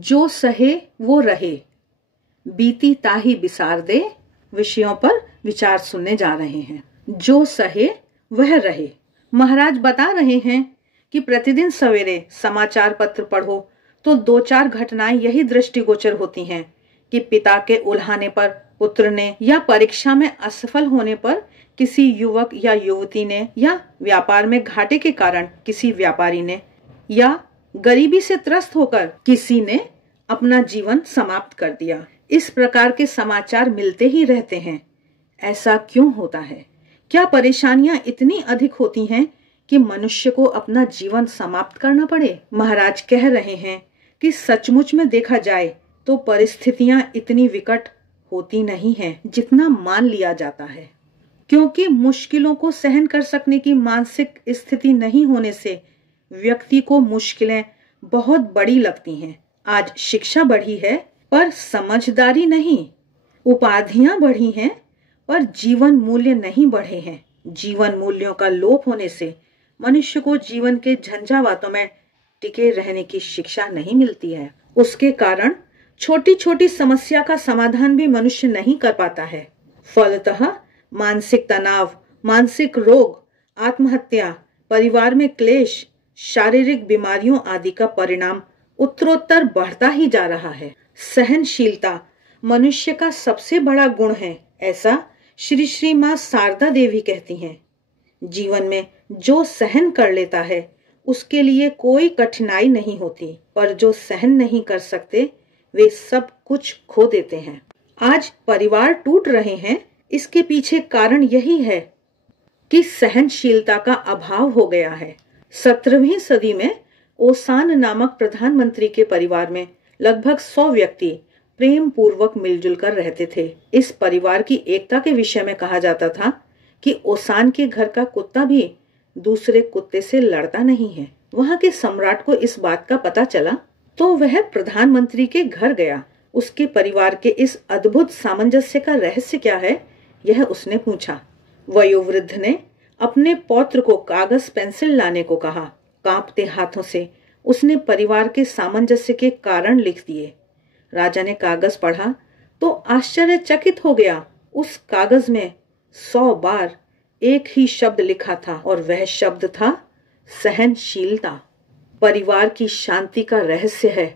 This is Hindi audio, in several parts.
जो सहे वो रहे, बीती ताही बिसार दे विषयों पर विचार सुनने जा रहे हैं। जो सहे वह रहे। महाराज बता रहे हैं कि प्रतिदिन सवेरे समाचार पत्र पढ़ो तो 2-4 घटनाएं यही दृष्टिगोचर होती हैं कि पिता के उल्हाने पर पुत्र ने, या परीक्षा में असफल होने पर किसी युवक या युवती ने, या व्यापार में घाटे के कारण किसी व्यापारी ने, या गरीबी से त्रस्त होकर किसी ने अपना जीवन समाप्त कर दिया। इस प्रकार के समाचार मिलते ही रहते हैं। ऐसा क्यों होता है? क्या परेशानियां इतनी अधिक होती हैं कि मनुष्य को अपना जीवन समाप्त करना पड़े? महाराज कह रहे हैं कि सचमुच में देखा जाए तो परिस्थितियां इतनी विकट होती नहीं हैं जितना मान लिया जाता है, क्योंकि मुश्किलों को सहन कर सकने की मानसिक स्थिति नहीं होने से व्यक्ति को मुश्किलें बहुत बड़ी लगती हैं। आज शिक्षा बढ़ी है पर समझदारी नहीं, उपाधियां बढ़ी हैं पर जीवन मूल्य नहीं बढ़े हैं। जीवन मूल्यों का लोप होने से मनुष्य को जीवन के झंझावातों में टिके रहने की शिक्षा नहीं मिलती है। उसके कारण छोटी छोटी समस्या का समाधान भी मनुष्य नहीं कर पाता है। फलतः मानसिक तनाव, मानसिक रोग, आत्महत्या, परिवार में क्लेश, शारीरिक बीमारियों आदि का परिणाम उत्तरोत्तर बढ़ता ही जा रहा है। सहनशीलता मनुष्य का सबसे बड़ा गुण है, ऐसा श्री श्री मां शारदा देवी कहती हैं। जीवन में जो सहन कर लेता है उसके लिए कोई कठिनाई नहीं होती, पर जो सहन नहीं कर सकते वे सब कुछ खो देते हैं। आज परिवार टूट रहे हैं, इसके पीछे कारण यही है कि सहनशीलता का अभाव हो गया है। 17वीं सदी में ओसान नामक प्रधानमंत्री के परिवार में लगभग 100 व्यक्ति प्रेम पूर्वक मिलजुल कर रहते थे। इस परिवार की एकता के विषय में कहा जाता था कि ओसान के घर का कुत्ता भी दूसरे कुत्ते से लड़ता नहीं है। वहां के सम्राट को इस बात का पता चला तो वह प्रधानमंत्री के घर गया। उसके परिवार के इस अद्भुत सामंजस्य का रहस्य क्या है, यह उसने पूछा। वयोवृद्ध ने अपने पौत्र को कागज पेंसिल लाने को कहा। कांपते हाथों से उसने परिवार के सामंजस्य के कारण लिख दिए। राजा ने कागज पढ़ा तो आश्चर्यचकित हो गया। उस कागज में 100 बार एक ही शब्द लिखा था और वह शब्द था सहनशीलता। परिवार की शांति का रहस्य है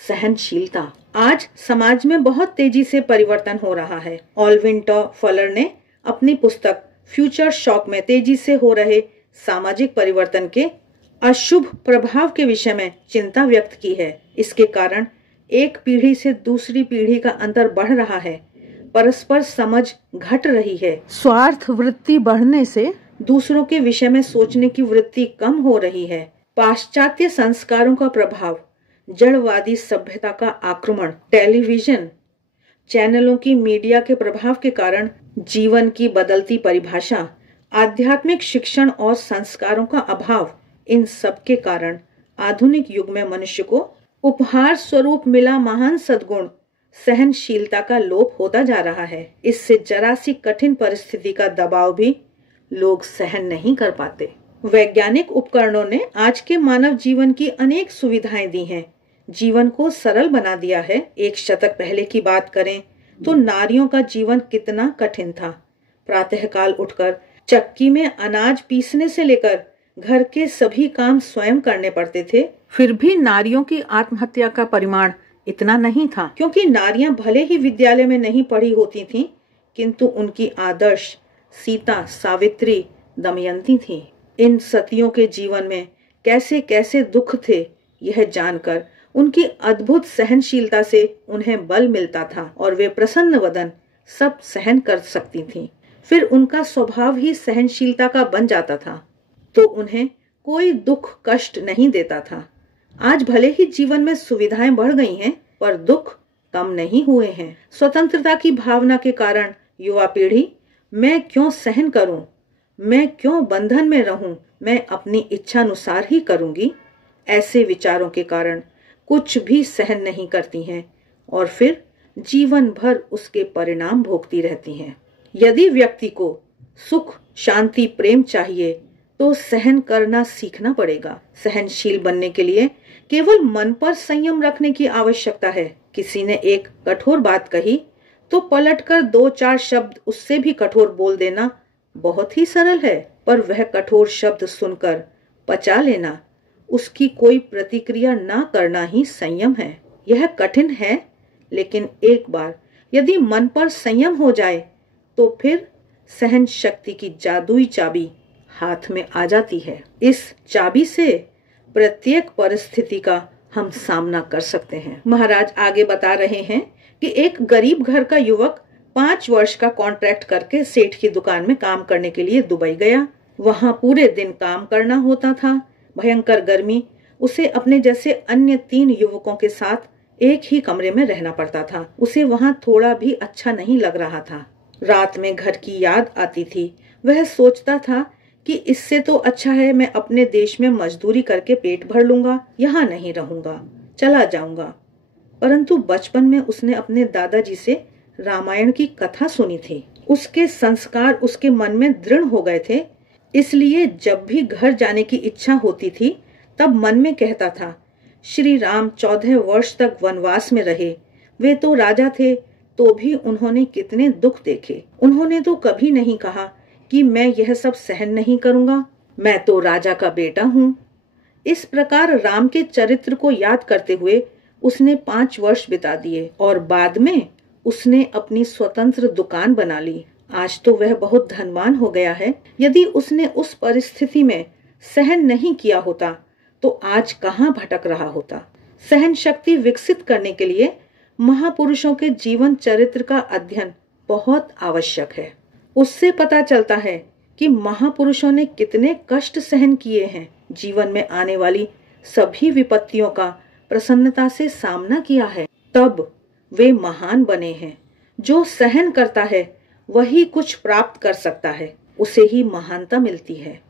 सहनशीलता। आज समाज में बहुत तेजी से परिवर्तन हो रहा है। ऑल्विन टॉफलर ने अपनी पुस्तक फ्यूचर शॉक में तेजी से हो रहे सामाजिक परिवर्तन के अशुभ प्रभाव के विषय में चिंता व्यक्त की है। इसके कारण एक पीढ़ी से दूसरी पीढ़ी का अंतर बढ़ रहा है, परस्पर समझ घट रही है, स्वार्थ वृत्ति बढ़ने से दूसरों के विषय में सोचने की वृत्ति कम हो रही है। पाश्चात्य संस्कारों का प्रभाव, जड़वादी सभ्यता का आक्रमण, टेलीविजन चैनलों की मीडिया के प्रभाव के कारण जीवन की बदलती परिभाषा, आध्यात्मिक शिक्षण और संस्कारों का अभाव, इन सब के कारण आधुनिक युग में मनुष्य को उपहार स्वरूप मिला महान सद्गुण सहनशीलता का लोप होता जा रहा है। इससे जरा सी कठिन परिस्थिति का दबाव भी लोग सहन नहीं कर पाते। वैज्ञानिक उपकरणों ने आज के मानव जीवन की अनेक सुविधाएं दी हैं, जीवन को सरल बना दिया है। 1 शतक पहले की बात करें तो नारियों का जीवन कितना कठिन था। प्रातःकाल उठकर चक्की में अनाज पीसने से लेकर घर के सभी काम स्वयं करने पड़ते थे। फिर भी नारियों की आत्महत्या का परिमाण इतना नहीं था, क्योंकि नारियां भले ही विद्यालय में नहीं पढ़ी होती थीं, किंतु उनकी आदर्श सीता, सावित्री, दमयंती थी। इन सतियों के जीवन में कैसे कैसे दुख थे, यह जानकर उनकी अद्भुत सहनशीलता से उन्हें बल मिलता था और वे प्रसन्न वदन सब सहन कर सकती थीं। फिर उनका स्वभाव ही सहनशीलता का बन जाता था, तो उन्हें कोई दुख कष्ट नहीं देता था। आज भले ही जीवन में सुविधाएं बढ़ गई हैं, पर दुख कम नहीं हुए हैं। स्वतंत्रता की भावना के कारण युवा पीढ़ी मैं क्यों सहन करूं, मैं क्यों बंधन में रहूं, मैं अपनी इच्छानुसार ही करूंगी, ऐसे विचारों के कारण कुछ भी सहन नहीं करती हैं और फिर जीवन भर उसके परिणाम भोगती रहती हैं। यदि व्यक्ति को सुख, शांति, प्रेम चाहिए तो सहन करना सीखना पड़ेगा। सहनशील बनने के लिए केवल मन पर संयम रखने की आवश्यकता है। किसी ने एक कठोर बात कही तो पलटकर 2-4 शब्द उससे भी कठोर बोल देना बहुत ही सरल है, पर वह कठोर शब्द सुनकर पचा लेना, उसकी कोई प्रतिक्रिया ना करना ही संयम है। यह कठिन है, लेकिन एक बार यदि मन पर संयम हो जाए तो फिर सहन शक्ति की जादुई चाबी हाथ में आ जाती है। इस चाबी से प्रत्येक परिस्थिति का हम सामना कर सकते हैं। महाराज आगे बता रहे हैं कि एक गरीब घर का युवक 5 वर्ष का कॉन्ट्रैक्ट करके सेठ की दुकान में काम करने के लिए दुबई गया। वहां पूरे दिन काम करना होता था। भयंकर गर्मी, उसे अपने जैसे अन्य 3 युवकों के साथ एक ही कमरे में रहना पड़ता था। उसे वहां थोड़ा भी अच्छा नहीं लग रहा था। रात में घर की याद आती थी। वह सोचता था कि इससे तो अच्छा है मैं अपने देश में मजदूरी करके पेट भर लूंगा, यहाँ नहीं रहूंगा, चला जाऊंगा। परंतु बचपन में उसने अपने दादाजी से रामायण की कथा सुनी थी। उसके संस्कार उसके मन में दृढ़ हो गए थे। इसलिए जब भी घर जाने की इच्छा होती थी तब मन में कहता था, श्री राम 14 वर्ष तक वनवास में रहे। वे तो राजा थे, तो भी उन्होंने कितने दुख देखे। उन्होंने तो कभी नहीं कहा कि मैं यह सब सहन नहीं करूंगा, मैं तो राजा का बेटा हूँ। इस प्रकार राम के चरित्र को याद करते हुए उसने 5 वर्ष बिता दिए और बाद में उसने अपनी स्वतंत्र दुकान बना ली। आज तो वह बहुत धनवान हो गया है। यदि उसने उस परिस्थिति में सहन नहीं किया होता तो आज कहाँ भटक रहा होता। सहन शक्ति विकसित करने के लिए महापुरुषों के जीवन चरित्र का अध्ययन बहुत आवश्यक है। उससे पता चलता है कि महापुरुषों ने कितने कष्ट सहन किए हैं, जीवन में आने वाली सभी विपत्तियों का प्रसन्नता से सामना किया है, तब वे महान बने हैं। जो सहन करता है वही कुछ प्राप्त कर सकता है, उसे ही महानता मिलती है।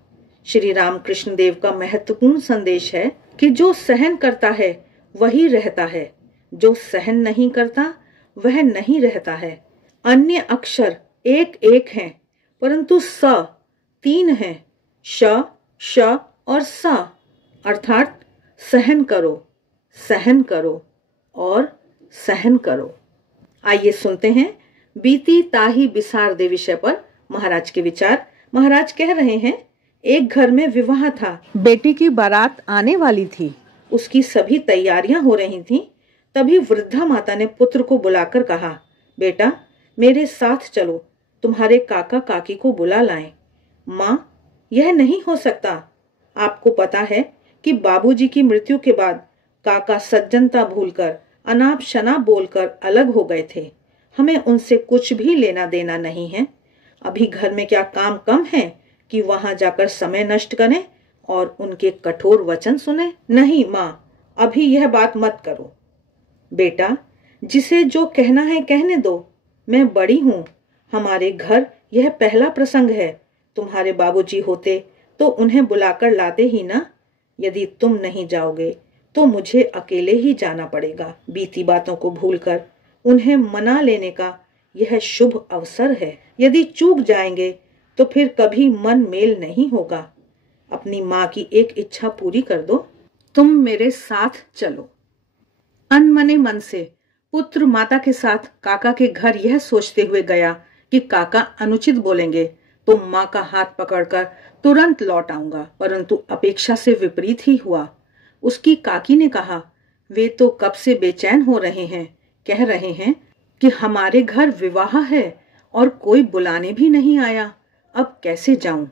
श्री रामकृष्ण देव का महत्वपूर्ण संदेश है कि जो सहन करता है वही रहता है, जो सहन नहीं करता वह नहीं रहता है। अन्य अक्षर एक एक हैं, परंतु स 3 हैं, श, श और स, अर्थात सहन करो, सहन करो और सहन करो। आइए सुनते हैं बीती ताही बिसार दे विषय पर महाराज के विचार। महाराज कह रहे हैं, एक घर में विवाह था। बेटी की बारात आने वाली थी। उसकी सभी तैयारियां हो रही थीं। तभी वृद्धा माता ने पुत्र को बुलाकर कहा, बेटा मेरे साथ चलो, तुम्हारे काका काकी को बुला लाएं। माँ, यह नहीं हो सकता। आपको पता है कि बाबूजी की मृत्यु के बाद काका सज्जनता भूलकर अनाप शनाप बोलकर अलग हो गए थे। हमें उनसे कुछ भी लेना देना नहीं है। अभी घर में क्या काम कम है कि वहां जाकर समय नष्ट करें और उनके कठोर वचन सुने। नहीं माँ, अभी यह बात मत करो। बेटा, जिसे जो कहना है कहने दो। मैं बड़ी हूँ, हमारे घर यह पहला प्रसंग है। तुम्हारे बाबूजी होते तो उन्हें बुलाकर लाते ही ना। यदि तुम नहीं जाओगे तो मुझे अकेले ही जाना पड़ेगा। बीती बातों को भूलकर उन्हें मना लेने का यह शुभ अवसर है। यदि चूक जाएंगे तो फिर कभी मन मेल नहीं होगा। अपनी माँ की एक इच्छा पूरी कर दो, तुम मेरे साथ चलो। अनमने मन से पुत्र माता के साथ काका के घर यह सोचते हुए गया कि काका अनुचित बोलेंगे तो माँ का हाथ पकड़कर तुरंत लौट आऊंगा, परंतु अपेक्षा से विपरीत ही हुआ। उसकी काकी ने कहा, वे तो कब से बेचैन हो रहे हैं, कह रहे हैं कि हमारे घर विवाह है और कोई बुलाने भी नहीं आया, अब कैसे जाऊं।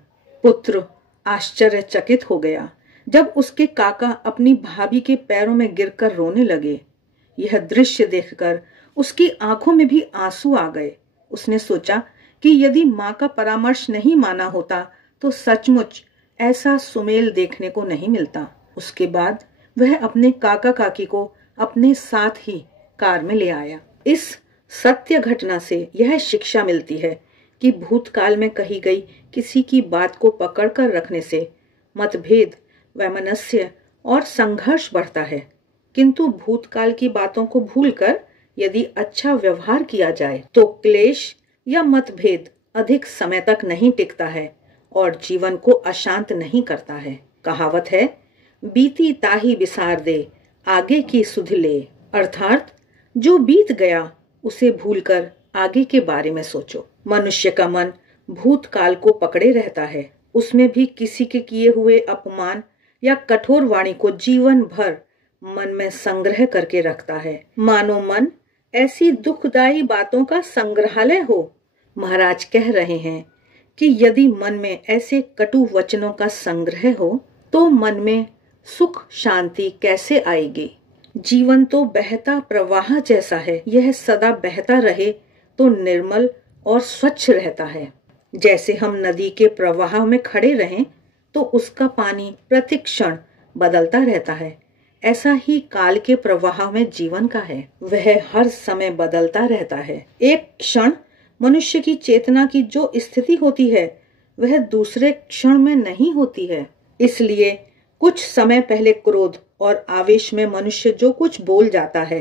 पुत्र आश्चर्यचकित हो गया जब उसके काका अपनी भाभी के पैरों में गिरकर रोने लगे। यह दृश्य देखकर उसकी आंखों में भी आंसू आ गए। उसने सोचा कि यदि माँ का परामर्श नहीं माना होता तो सचमुच ऐसा सुमेल देखने को नहीं मिलता। उसके बाद वह अपने काका काकी को अपने साथ ही कार में ले आया। इस सत्य घटना से यह शिक्षा मिलती है कि भूतकाल में कही गई किसी की बात को पकड़कर रखने से मतभेद, वैमनस्य और संघर्ष बढ़ता है, किंतु भूतकाल की बातों को भूलकर यदि अच्छा व्यवहार किया जाए तो क्लेश या मतभेद अधिक समय तक नहीं टिकता है और जीवन को अशांत नहीं करता है। कहावत है, बीती ताही बिसार दे, आगे की सुध ले, अर्थात जो बीत गया उसे भूलकर आगे के बारे में सोचो। मनुष्य का मन भूतकाल को पकड़े रहता है, उसमें भी किसी के किए हुए अपमान या कठोर वाणी को जीवन भर मन में संग्रह करके रखता है, मानो मन ऐसी दुखदायी बातों का संग्रहालय हो। महाराज कह रहे हैं कि यदि मन में ऐसे कटु वचनों का संग्रह हो तो मन में सुख शांति कैसे आएगी। जीवन तो बहता प्रवाह जैसा है, यह सदा बहता रहे तो निर्मल और स्वच्छ रहता है। जैसे हम नदी के प्रवाह में खड़े रहें तो उसका पानी प्रतिक्षण बदलता रहता है, ऐसा ही काल के प्रवाह में जीवन का है, वह हर समय बदलता रहता है। एक क्षण मनुष्य की चेतना की जो स्थिति होती है वह दूसरे क्षण में नहीं होती है। इसलिए कुछ समय पहले क्रोध और आवेश में मनुष्य जो कुछ बोल जाता है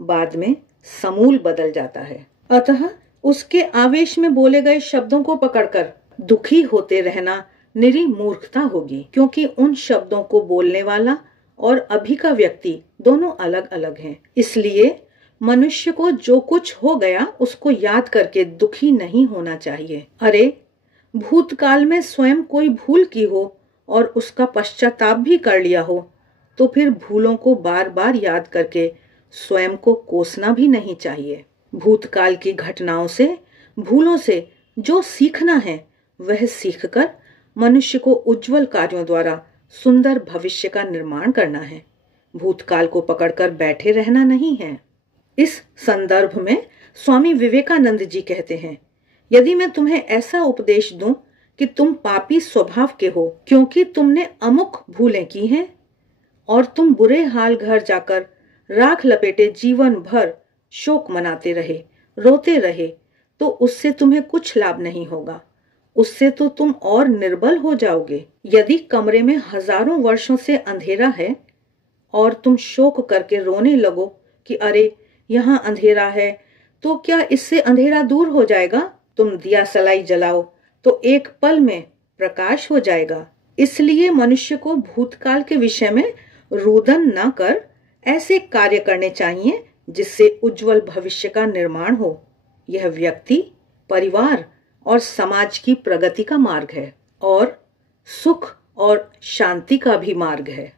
बाद में समूल बदल जाता है। अतः उसके आवेश में बोले गए शब्दों को पकड़कर दुखी होते रहना निरी मूर्खता होगी, क्योंकि उन शब्दों को बोलने वाला और अभी का व्यक्ति दोनों अलग अलग हैं। इसलिए मनुष्य को जो कुछ हो गया उसको याद करके दुखी नहीं होना चाहिए। अरे भूतकाल में स्वयं कोई भूल की हो और उसका पश्चाताप भी कर लिया हो तो फिर भूलों को बार बार याद करके स्वयं को कोसना भी नहीं चाहिए। भूतकाल की घटनाओं से भूलों से जो सीखना है वह सीखकर मनुष्य को उज्जवल कार्यों द्वारा सुंदर भविष्य का निर्माण करना है, भूतकाल को पकड़कर बैठे रहना नहीं है। इस संदर्भ में स्वामी विवेकानंद जी कहते हैं, यदि मैं तुम्हें ऐसा उपदेश दूं कि तुम पापी स्वभाव के हो क्योंकि तुमने अमुक भूलें की हैं और तुम बुरे हाल घर जाकर राख लपेटे जीवन भर शोक मनाते रहे, रोते रहे, तो उससे तुम्हें कुछ लाभ नहीं होगा, उससे तो तुम और निर्बल हो जाओगे। यदि कमरे में हजारों वर्षों से अंधेरा है और तुम शोक करके रोने लगो कि अरे यहाँ अंधेरा है, तो क्या इससे अंधेरा दूर हो जाएगा? तुम दिया सलाई जलाओ तो एक पल में प्रकाश हो जाएगा। इसलिए मनुष्य को भूतकाल के विषय में रुदन न कर ऐसे कार्य करने चाहिए जिससे उज्जवल भविष्य का निर्माण हो। यह व्यक्ति, परिवार और समाज की प्रगति का मार्ग है और सुख और शांति का भी मार्ग है।